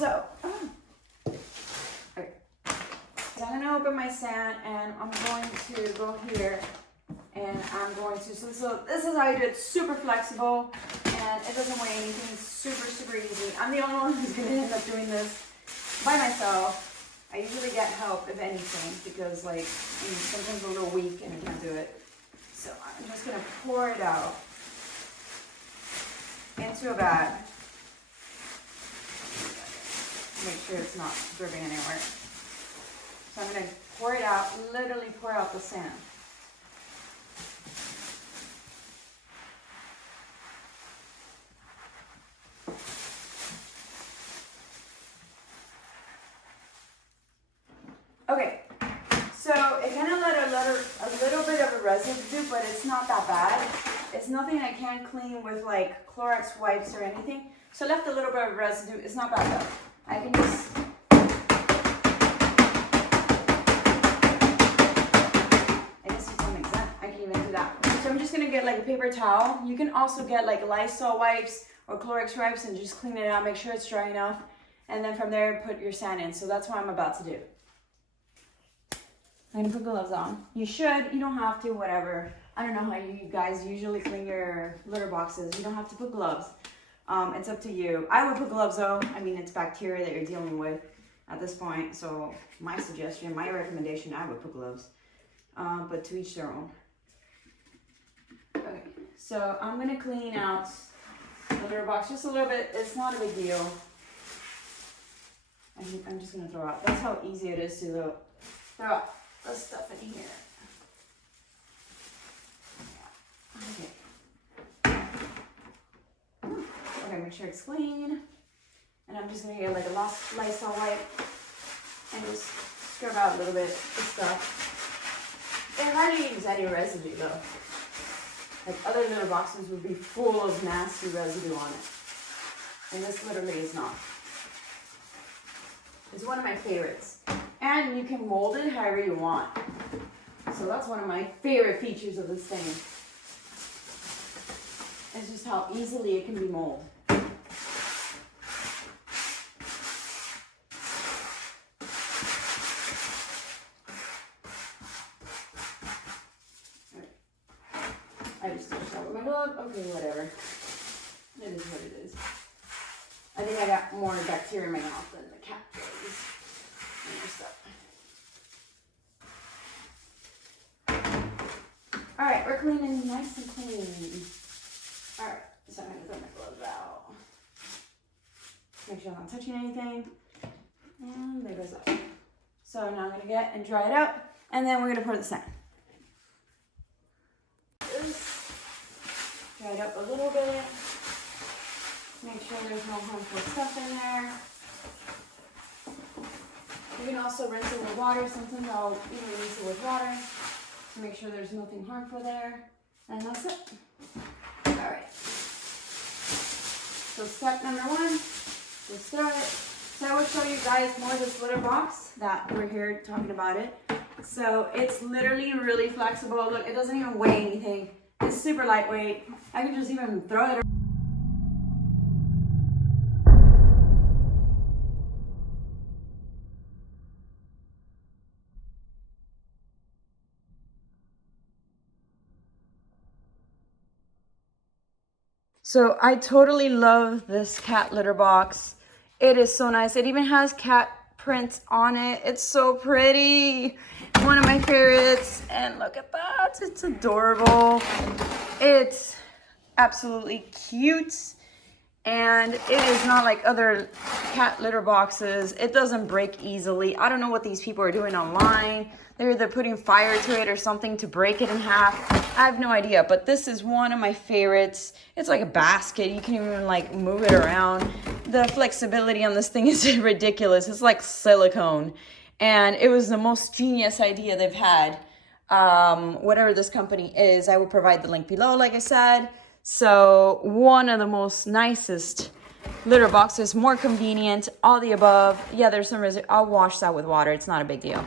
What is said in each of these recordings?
So, okay. So I'm gonna open my sand and I'm going to go here and I'm going to, so this is how you do it, super flexible and it doesn't weigh anything, it's super, super easy. I'm the only one who's gonna end up doing this by myself. I usually get help if anything because like, I'm sometimes a little weak and I can't do it. So I'm just gonna pour it out into a bag. Make sure it's not dripping anywhere. So I'm gonna pour it out, literally pour out the sand. Okay, so it kind of let a little bit of a residue, but it's not that bad. It's nothing I can't clean with like Clorox wipes or anything. So left a little bit of residue. It's not bad though. I can just see something like that. I can even do that. So I'm just gonna get like a paper towel. You can also get like Lysol wipes or Clorox wipes and just clean it out. Make sure it's dry enough, and then from there put your sand in. So that's what I'm about to do. I'm gonna put gloves on. You should, you don't have to, whatever. I don't know how you guys usually clean your litter boxes. You don't have to put gloves. It's up to you. I would put gloves though. I mean, it's bacteria that you're dealing with at this point. So my suggestion, my recommendation, I would put gloves. But to each their own. Okay, so I'm gonna clean out the litter box just a little bit. It's not a big deal. I'm just gonna throw out. That's how easy it is to throw out the stuff in here. Okay. Okay, make sure it's clean. And I'm just gonna get like a Lysol wipe and just scrub out a little bit of stuff. It hardly leaves any residue though. Like other litter boxes would be full of nasty residue on it. And this literally is not. It's one of my favorites. And you can mold it however you want. So that's one of my favorite features of this thing. It's just how easily it can be molded. I just touched that with my glove. Okay, whatever. It is what it is. I think I got more bacteria in my mouth than the cat does. Alright, we're cleaning nice and clean. Alright, so I'm going to throw my gloves out. Make sure I'm not touching anything. And there goes that. So now I'm going to get and dry it out. And then we're going to pour the sand. Dry it up a little bit. Make sure there's no harmful stuff in there. You can also rinse it with water. Sometimes I'll even rinse it with water to make sure there's nothing harmful there. And that's it. Alright. So step number one, just throw it. So I will show you guys more of this litter box that we're here talking about it. So it's literally really flexible. Look, it doesn't even weigh anything. It's super lightweight. I can just even throw it around. So I totally love this cat litter box. It is so nice. It even has cat prints on it. It's so pretty. One of my favorites. And look at that. It's adorable. It's absolutely cute. And it is not like other cat litter boxes. It doesn't break easily. I don't know what these people are doing online. They're either putting fire to it or something to break it in half. I have no idea, but this is one of my favorites. It's like a basket. You can even like move it around. The flexibility on this thing is ridiculous. It's like silicone. And it was the most genius idea they've had. Whatever this company is, I will provide the link below, like I said. So one of the most nicest litter boxes, more convenient, all the above. Yeah, there's some residue. I'll wash that with water. It's not a big deal.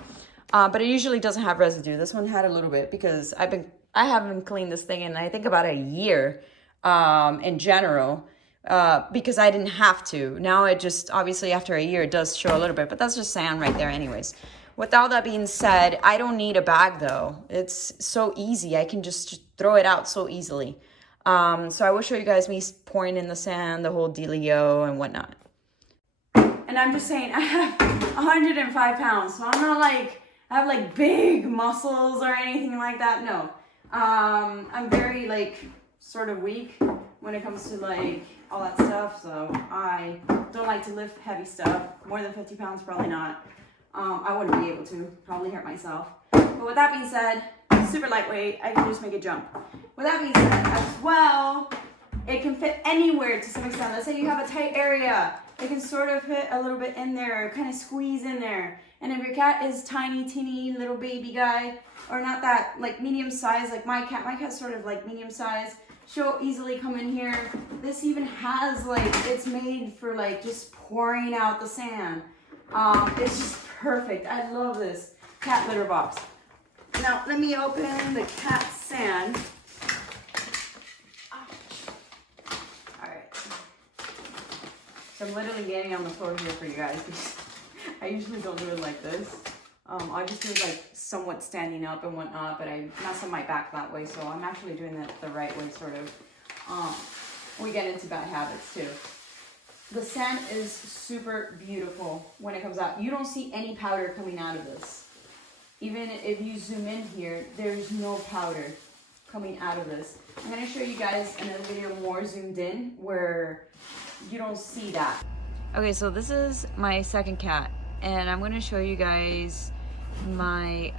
But it usually doesn't have residue. This one had a little bit because I haven't cleaned this thing in I think about a year in general. because I didn't have to. Now it just, obviously after a year, it does show a little bit, but that's just sand right there anyways. With all that being said, I don't need a bag though. It's so easy. I can just throw it out so easily. So I will show you guys me pouring in the sand, the whole dealio and whatnot. And I'm just saying, I have 105 pounds, so I'm not like, I have like big muscles or anything like that. No. I'm very like sort of weak when it comes to like all that stuff, so I don't like to lift heavy stuff. More than 50 pounds, probably not. I wouldn't be able to, probably hurt myself. But with that being said, super lightweight, I can just make it jump. With that being said, as well, it can fit anywhere to some extent. Let's say you have a tight area, it can sort of fit a little bit in there, kind of squeeze in there. And if your cat is tiny, teeny, little baby guy, or not that like medium size, like my cat's sort of like medium size, she'll easily come in here. This even has like, it's made for like just pouring out the sand. It's just perfect. I love this cat litter box. Now let me open the cat sand. Alright. So I'm literally getting on the floor here for you guys because I usually don't do it like this. I just do it like somewhat standing up and whatnot, but I mess up my back that way, so I'm actually doing it the right way, sort of. We get into bad habits too. The sand is super beautiful when it comes out. You don't see any powder coming out of this. Even if you zoom in here, there's no powder coming out of this. I'm gonna show you guys another video more zoomed in where you don't see that. Okay, so this is my second cat, and I'm gonna show you guys my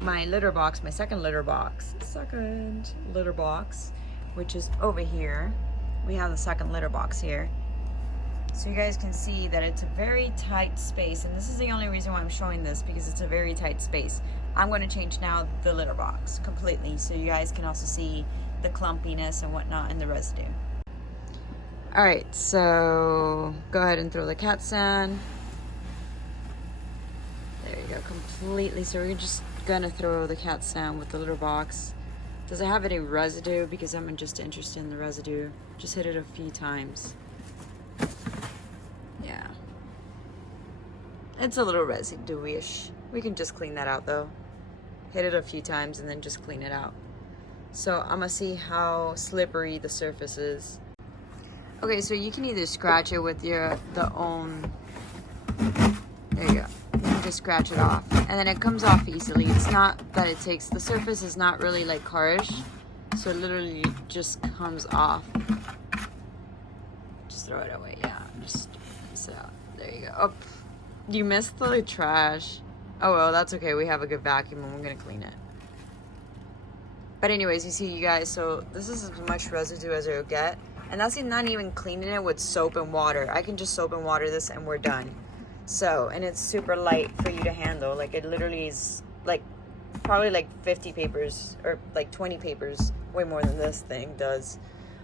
my litter box, my second litter box, which is over here. We have the second litter box here. So you guys can see that it's a very tight space, and this is the only reason why I'm showing this, because it's a very tight space. I'm going to change now the litter box completely so you guys can also see the clumpiness and whatnot and the residue. Alright, so go ahead and throw the cat sand. There you go, completely. So we're just gonna throw the cat sand with the litter box. Does it have any residue? Because I'm just interested in the residue. Just hit it a few times. Yeah. It's a little residue-ish. We can just clean that out though. Hit it a few times and then just clean it out. So I'm gonna see how slippery the surface is. Okay, so you can either scratch it with the own, there you go. You can just scratch it off and then it comes off easily. It's not that it takes, the surface is not really like harsh, so it literally just comes off. Just throw it away, yeah, just piece it out. There you go. Oh, you missed the trash. Oh well, that's okay, we have a good vacuum and we're gonna clean it. But anyways, you see you guys, so this is as much residue as it'll get. And that's not even cleaning it with soap and water. I can just soap and water this and we're done. So, and it's super light for you to handle. Like it literally is like probably like 50 papers or like 20 papers, way more than this thing does.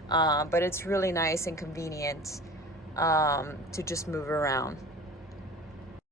But it's really nice and convenient to just move around.